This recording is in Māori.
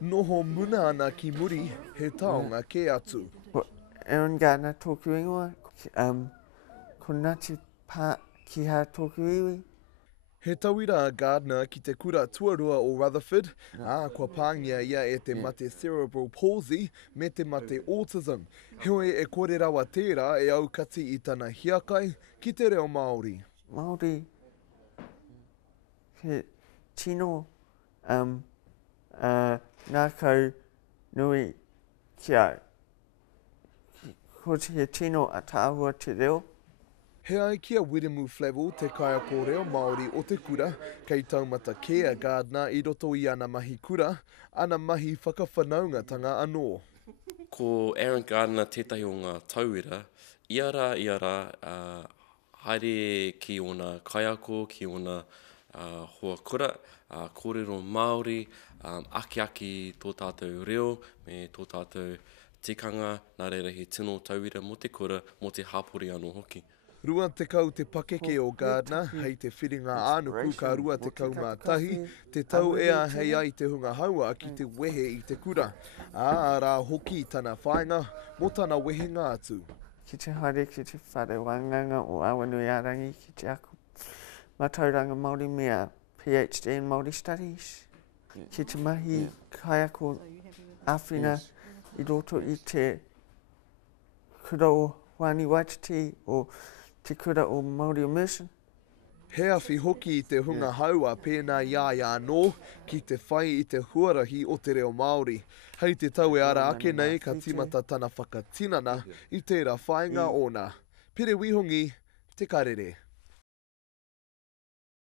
Noho muna ana ki muri he taonga ke atu. Aaron Gardner tōku ingoa, ko Ngāti Pā ki ha tōku iwi. He tauira a Gardner ki te kura tuarua o Rutherford, kua pāngia ia e te mate cerebral palsy me te mate autism. Heoi e kore rawa tērā e aukati i tana hiakai ki te reo Māori. Māori, he tino, ngā kau nui ki au. Ko he tino a tāhua te reo. He ai kia Wiremu Flavel te kaiako reo Māori o te kura, kei taumata Kea Gardner i roto i ana mahi kura, ana mahi whakawhanaungatanga anō. Ko Aaron Gardner tētahi o ngā tauira, iara, haere ki ona kaiako, ki ona hoa kura, kōrero Māori, aki tō tātou reo, me tō tātou tikanga, nā reira he tino tauira mo te kura, mo te hapori anō hoki. Rua te kau te pakeke o Gardner, hei te whiringa ānuku ka rua te kau mātahi, te tau ea hei ai te hunga haua ki te wehe i te kura. Rā hoki tana whainga, mo tana wehenga atu. Ki te haere ki te whare wanganga o Awanuiarangi ki te ako matauranga Māori mea PhD in Māori Studies. Ki te mahi kaiako āwhina i roto i te kura o Wani Waititi o te kura o Māori Immersion. He awhi hoki i te hunga haua pēnā ia nō ki te whai i te huarahi o te reo Māori. Hei te tau e ara ake nei ka timata tana whakatinana i tērā whainga ona. Pere wihongi, te karere.